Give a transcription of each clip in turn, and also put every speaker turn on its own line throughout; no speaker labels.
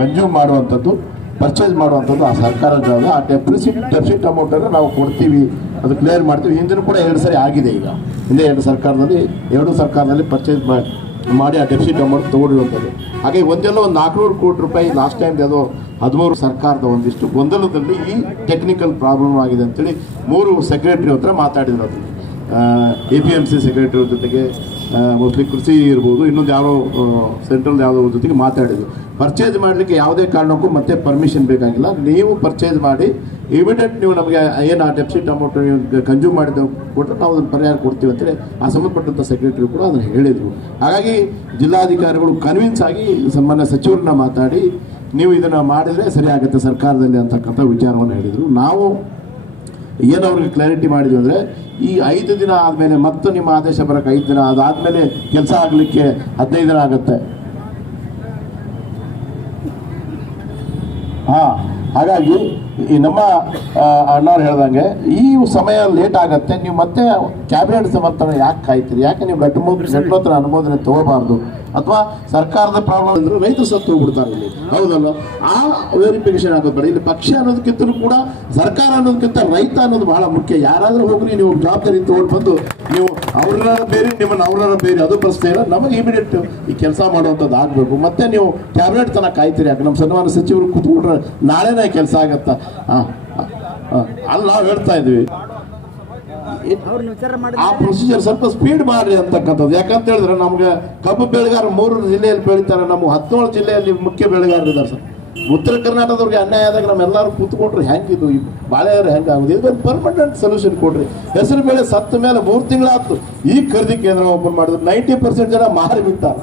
Consume ಮಾಡುವಂಥದ್ದು, purchase ಮಾಡುವಂಥದ್ದು ಆ ಸರ್ಕಾರದ ಜವಾಬ್ದಾರಿ ಆ ಡೆಪ್ರಿಸಿಟ್ ಡೆಪ್ಸಿಟ್ ಅಮೌಂಟನ್ನು ನಾವು ಕೊಡ್ತೀವಿ. ಅದು ಕ್ಲಿಯರ್ ಮಾಡ್ತೀವಿ. ಹಿಂದಿನ ಕೂಡ ಎರಡು ಸರಿ ಆಗಿದೆ ಈಗ. ಹಿಂದೆ ಎರಡು ಸರ್ಕಾರದಲ್ಲಿ ಎರಡು ಸರ್ಕಾರದಲ್ಲಿ ಪರ್ಚೇಸ್ ಮಾಡಿ ಆ ಡೆಪ್ಸಿಟ್ ಅಮೌಂಟ್ ತೊಗೊಂಡಿರುವಂಥದ್ದು. ಹಾಗೆ ಒಂದೆಲ್ಲ ಒಂದು ನಾಲ್ಕುನೂರು ಕೋಟಿ ರೂಪಾಯಿ ಲಾಸ್ಟ್ ಟೈಮ್ ಯಾವುದೋ ಹದಿಮೂರು ಸರ್ಕಾರದ ಒಂದಿಷ್ಟು ಗೊಂದಲದಲ್ಲಿ ಈ ಟೆಕ್ನಿಕಲ್ ಪ್ರಾಬ್ಲಮ್ ಆಗಿದೆ ಅಂತೇಳಿ ಮೂರು ಸೆಕ್ರೆಟರಿ ಹತ್ರ ಮಾತಾಡಿದ್ರು A P M C secretary ಜೊತೆಗೆ ಮೋಸ್ಟ್ಲಿ ಕೃಷಿ ಇರ್ಬೋದು. ಇನ್ನೊಂದು ಯಾರೋ ಸೆಂಟ್ರಲ್ ಯಾವುದೋ ಜೊತೆಗೆ ಮಾತಾಡಿದ್ರು. ಪರ್ಚೇಸ್ ಮಾಡಲಿಕ್ಕೆ ಯಾವುದೇ ಕಾರಣಕ್ಕೂ ಮತ್ತೆ ಪರ್ಮಿಷನ್ ಬೇಕಾಗಿಲ್ಲ. ನೀವು ಪರ್ಚೇಸ್ ಮಾಡಿ ಇಮಿಡಿಯೇಟ್ ನೀವು ನಮಗೆ ಏನು ಆ ಡೆಪ್ಸಿ ನೀವು ಕನ್ಸ್ಯೂಮ್ ಮಾಡಿದ ಕೊಟ್ಟರೆ ನಾವು ಅದನ್ನು ಪರಿಹಾರ ಕೊಡ್ತೀವಿ ಅಂತೇಳಿ ಆ ಸಂಬಂಧಪಟ್ಟಂಥ ಸೆಕ್ರೆಟರಿ ಕೂಡ ಅದನ್ನು ಹೇಳಿದರು. ಹಾಗಾಗಿ ಜಿಲ್ಲಾಧಿಕಾರಿಗಳು ಕನ್ವಿನ್ಸ್ ಆಗಿ ಸಂಬಂಧ ಸಚಿವರನ್ನ ಮಾತಾಡಿ, ನೀವು ಇದನ್ನು ಮಾಡಿದರೆ ಸರಿಯಾಗುತ್ತೆ ಸರ್ಕಾರದಲ್ಲಿ ಅಂತಕ್ಕಂಥ ವಿಚಾರವನ್ನು ಹೇಳಿದರು. ನಾವು ಏನು ಅವ್ರಿಗೆ ಕ್ಲಾರಿಟಿ ಮಾಡಿದ್ವಿ ಅಂದರೆ, ಈ ಐದು ದಿನ ಆದಮೇಲೆ ಮತ್ತೆ ನಿಮ್ಮ ಆದೇಶ ಬರೋಕ್ಕೆ ಐದು ದಿನ ಅದಾದಮೇಲೆ ಕೆಲಸ ಆಗಲಿಕ್ಕೆ ಹದಿನೈದು ದಿನ ಆಗುತ್ತೆ. ಹಾಂ, ಹಾಗಾಗಿ ಈ ನಮ್ಮ ಅಣ್ಣವ್ರು ಹೇಳ್ದಂಗೆ, ಈ ಸಮಯ ಲೇಟ್ ಆಗುತ್ತೆ, ನೀವು ಮತ್ತೆ ಕ್ಯಾಬಿನೆಟ್ ಸಮರ್ಥನೆ ಯಾಕೆ ಕಾಯ್ತೀರಿ? ಯಾಕೆ ನೀವು ಗಟ್ಟು ಗಟ್ಟೋತ್ರ ಅನುಮೋದನೆ ತಗೋಬಾರ್ದು? ಅಥವಾ ಸರ್ಕಾರದ ಪ್ರಾಬ್ಲಮ್ ಅಂದ್ರೆ ರೈತರು ಸತ್ತು ಹೋಗ್ಬಿಡ್ತಾರೆ ಇಲ್ಲಿ. ಹೌದಲ್ಲ ಆ ವೆರಿಫಿಕೇಶನ್ ಆಗೋದು ಇಲ್ಲಿ ಪಕ್ಷ ಅನ್ನೋದಕ್ಕಿಂತಲೂ ಕೂಡ ಸರ್ಕಾರ ಅನ್ನೋದಕ್ಕಿಂತ ರೈತ ಅನ್ನೋದು ಬಹಳ ಮುಖ್ಯ. ಯಾರಾದರೂ ಹೋಗ್ರಿ, ನೀವು ಜವಾಬ್ದಾರಿ ತಗೊಂಡು ಬಂದು ನೀವು ಅವ್ರನ್ನ ಬೇರೆ, ನಿಮ್ಮನ್ನು ಅವ್ರ ಬೇರೆ, ಅದು ಪ್ರಶ್ನೆ ಇಲ್ಲ. ನಮಗೆ ಇಮಿಡಿಯೇಟ್ ಈ ಕೆಲಸ ಮಾಡುವಂಥದ್ದು ಆಗಬೇಕು. ಮತ್ತೆ ನೀವು ಟ್ಯಾಬ್ಲೆಟ್ ತನಕ ಕಾಯ್ತೀರಿ. ಯಾಕೆ? ನಮ್ಮ ಸನ್ಮಾನ ಸಚಿವರು ಕೂತ್ಕೊಂಡ್ರೆ ನಾಳೆನೇ ಕೆಲಸ ಆಗತ್ತಾ? ಹಾಂ ಅಲ್ಲಿ, ನಾವು ಹೇಳ್ತಾ ಇದ್ವಿ. ಆ ಪ್ರೊಸೀಜರ್ ಸ್ವಲ್ಪ ಸ್ಪೀಡ್ ಮಾಡ್ರಿ ಅಂತಕ್ಕಂಥದ್ದು. ಯಾಕಂತ ಹೇಳಿದ್ರೆ ನಮ್ಗೆ ಕಬ್ಬು ಬೆಳೆಗಾರ ಮೂರು ಜಿಲ್ಲೆಯಲ್ಲಿ ಬೆಳಿತಾರೆ. ನಮ್ಮ ಹದಿನೇಳು ಜಿಲ್ಲೆಯಲ್ಲಿ ಮುಖ್ಯ ಬೆಳೆಗಾರರು ಇದ್ದಾರೆ ಸರ್. ಉತ್ತರ ಕರ್ನಾಟಕದವ್ರಿಗೆ ಅನ್ಯಾಯ ಆದಾಗ ನಮ್ಮೆಲ್ಲರೂ ಕೂತ್ಕೊಂಡ್ರೆ ಹೆಂಗಿದು? ಈ ಬಾಳೆಯವರು ಹೆಂಗೆ ಆಗುದು ಇದೊಂದು ಪರ್ಮನೆಂಟ್ ಸೊಲ್ಯೂಷನ್ ಕೊಡ್ರಿ. ಹೆಸರು ಮೇಲೆ ಸತ್ತ ಮೇಲೆ ಮೂರು ತಿಂಗಳಾಯ್ತು. ಈ ಖರೀದಿ ಕೇಂದ್ರ ಓಪನ್ ಮಾಡಿದ್ರು ನೈಂಟಿ ಪರ್ಸೆಂಟ್ ಜನ ಮಾರಿ ಬಿಟ್ಟಾರೆ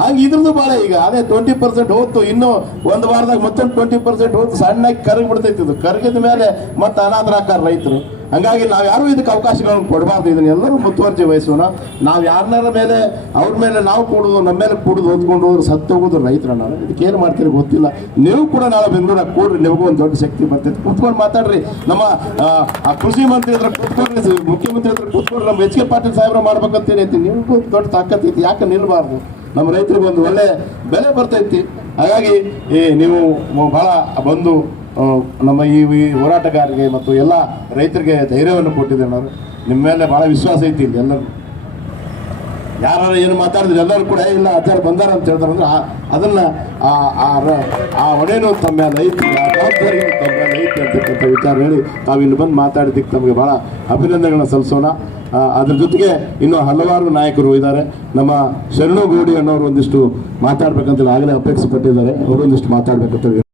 ಹಾಗೆ ಇದ್ರದ್ದು ಬಾಳೆ ಈಗ. ಅದೇ ಟ್ವೆಂಟಿ ಪರ್ಸೆಂಟ್ ಹೋಯ್ತು. ಇನ್ನು ಒಂದು ವಾರದಾಗ ಮತ್ತೊಂದು ಟ್ವೆಂಟಿ ಪರ್ಸೆಂಟ್ ಹೋಯ್ತು. ಸಣ್ಣಾಗಿ ಕರಗಿ ಬಿಡ್ತೈತಿ ಇದು. ಕರಗಿದ ಮೇಲೆ ಮತ್ತೆ ಅನಾಥರಾಕಾರ ರೈತರು. ಹಂಗಾಗಿ ನಾವು ಯಾರು ಇದಕ್ಕೆ ಅವಕಾಶಗಳನ್ನು ಕೊಡಬಾರ್ದು ಇದನ್ನ ಎಲ್ಲರೂ ಮುತುವರ್ಜಿ ವಹಿಸೋಣ. ನಾವು ಯಾರನ್ನಾರ ಮೇಲೆ ಅವ್ರ ಮೇಲೆ ನಾವು ಕೂಡುದು ನಮ್ಮ ಮೇಲೆ ಕೂಡುದು ಓದ್ಕೊಂಡು ಹೋದ್ರೆ ಸತ್ತು ಹೋಗೋದು ರೈತರ ನಾನು ಇದಕ್ಕೆ ಏನು ಮಾಡ್ತೀರಿ ಗೊತ್ತಿಲ್ಲ. ನೀವು ಕೂಡ ನಾಳೆ ಬೆಂಗಳೂರಾಗ ಕೂಡ್ರಿ ನಿಮಗೂ ಒಂದು ದೊಡ್ಡ ಶಕ್ತಿ ಬರ್ತೈತೆ. ಕೂತ್ಕೊಂಡು ಮಾತಾಡ್ರಿ. ನಮ್ಮ ಆ, ಕೃಷಿ ಮಂತ್ರಿ ಹತ್ರ ಕೂತ್ಕೊಂಡ್ರಿ ಮುಖ್ಯಮಂತ್ರಿ ಹತ್ರ ಕೂತ್ಕೊಂಡು ನಮ್ಮ ಎಚ್ ಕೆ ಪಾಟೀಲ್ ಸಾಹೇಬ್ರ ಐತಿ? ನಿಮಗೂ ದೊಡ್ಡ ತಾಕತ್ತೈತಿ ಯಾಕೆ ನಿಲ್ಬಾರ್ದು? ನಮ್ಮ ರೈತರಿಗೆ ಒಂದು ಒಳ್ಳೆ ಬೆಲೆ ಬರ್ತೈತಿ. ಹಾಗಾಗಿ ಈ ನೀವು ಬಹಳ ಬಂದು ನಮ್ಮ ಈ ಹೋರಾಟಗಾರರಿಗೆ ಮತ್ತು ಎಲ್ಲ ರೈತರಿಗೆ ಧೈರ್ಯವನ್ನು ಕೊಟ್ಟಿದ್ದೇವೆ ನಾವು ನಿಮ್ಮ ಮೇಲೆ ಭಾಳ ವಿಶ್ವಾಸ ಐತಿ ಇಲ್ಲಿ ಎಲ್ಲರೂ ಯಾರು ಏನು ಮಾತಾಡಿದ್ರು ಎಲ್ಲರೂ ಕೂಡ ಇಲ್ಲ ಆಚಾರ ಬಂದಾರ ಅಂತ ಹೇಳ್ತಾರೆ ಅಂದ್ರೆ ಅದನ್ನ, ಆ ಹೊಣೆನೂ ತಮ್ಮ ಮೇಲೆ ಐತಿ ತಮ್ಮ ಐತಿ ಅಂತಕ್ಕಂಥ ವಿಚಾರ ಹೇಳಿ ತಾವು ಇಲ್ಲಿ ಬಂದು ಮಾತಾಡಿದ್ದಕ್ಕೆ ತಮಗೆ ಬಹಳ ಅಭಿನಂದನೆಗಳನ್ನ ಸಲ್ಲಿಸೋಣ. ಅದ್ರ ಜೊತೆಗೆ ಇನ್ನು ಹಲವಾರು ನಾಯಕರು ಇದ್ದಾರೆ. ನಮ್ಮ ಶರಣು ಗೌಡಿ ಅನ್ನೋರು ಒಂದಿಷ್ಟು ಮಾತಾಡ್ಬೇಕಂತ ಆಗಲೇ ಅಪೇಕ್ಷೆ ಪಟ್ಟಿದ್ದಾರೆ ಅವರು ಒಂದಿಷ್ಟು ಮಾತಾಡ್ಬೇಕಂತ